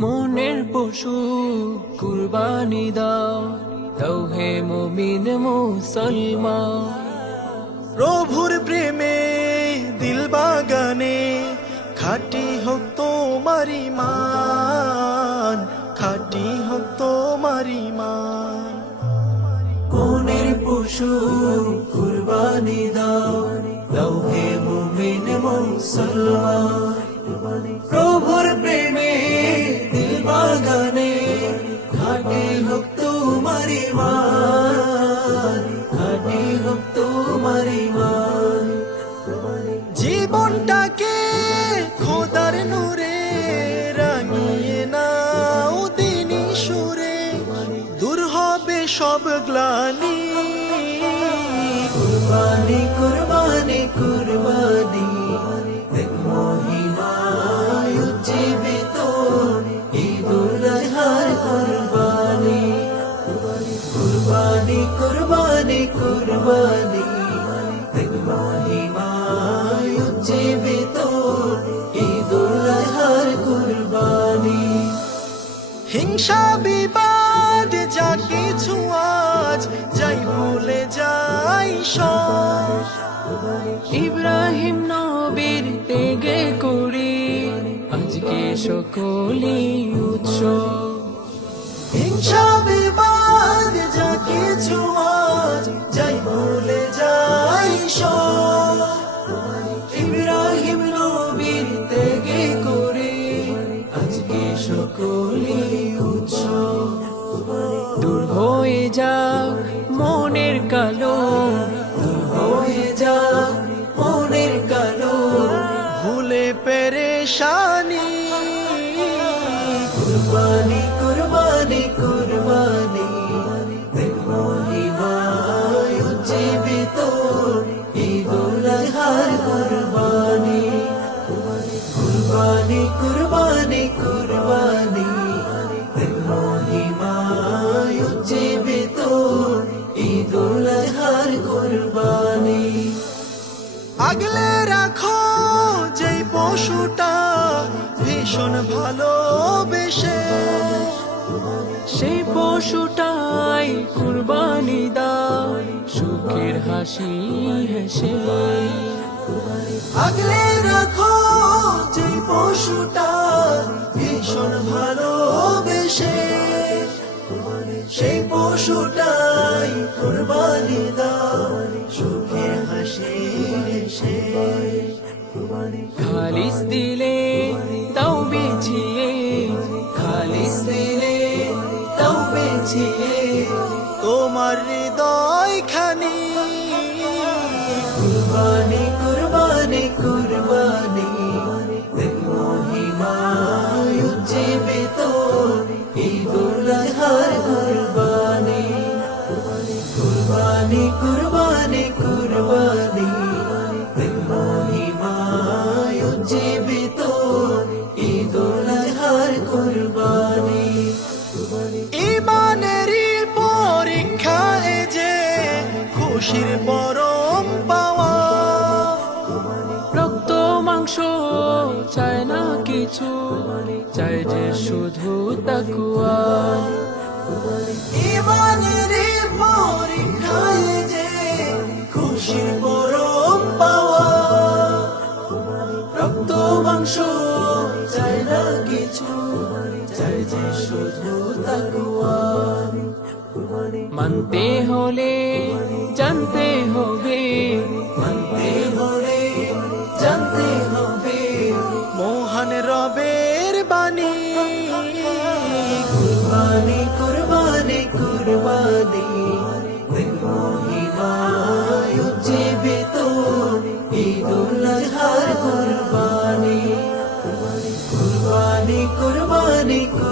মনের পশু, কুরবানি দাও। দাও হে মুমিন মুসলমান। প্রভুর প্রেমে দিল বাগানে খাটি হোক তোমারি মান খাটি হোক তোমারি মান মনের পশু, কুরবানি দাও। দাও হে মুমিন মুসলমান। প্রভুর তোমারি মান হোক তোমারি জীবনটাকে খোদার সুরে সব গ্লানি কুরবানি কুরবানি কুরবানি হিংসা বিবাদ যা কিছু আজ, যাই ভুলে যাই ইব্রাহিম নবীর তেগে করি আজকে সকলে উৎসব। হিংসা দূর হয়ে যা মনের কালো। দূর হয়ে যা মনের কালো। ভুলে পেরেশানি। কুরবানি কুরবানি কুরবানি। উজ্জীবিত। ঈদুল আজহার কুরবানি। কুরবানি কুরবানি আগলে রাখো যেই পশুটা, ভীষণ ভালোবেসে। সেই পশুটাই কুরবানি দাও সুখের হাসি হেসে। আগলে রাখো যেই পশুটা, ভীষণ ভালোবেসে। সেই পশুটাই কোরবানি দাও সুখের হাসি হেসে খালিস দিলে তাও বেছিয়ে খালিস দিলে তাও বেছিয়ে তোমার হৃদয় খানি। কুরবানি কুরবানি কুরবানি। মহিমায় উজ্জীবিত ইমানেরই পরীক্ষা এ যে খুশির পরম পাওয়া। রক্ত মাংস চায় না কিছু চাই যে শুধু তাকুয়া। ইমানেরই পরীক্ষা এ যে খুশির পরম পাওয়া। রক্ত মাংস চায় না কিছু মানতে হলে জানতে হবে। মানতে হলে জানতে হবে মোহন রবের বাণী। কুরবানি কুরবানি কুরবানি। জীবিত ঈদুল কুরবানি কুরবানি কুরবানি।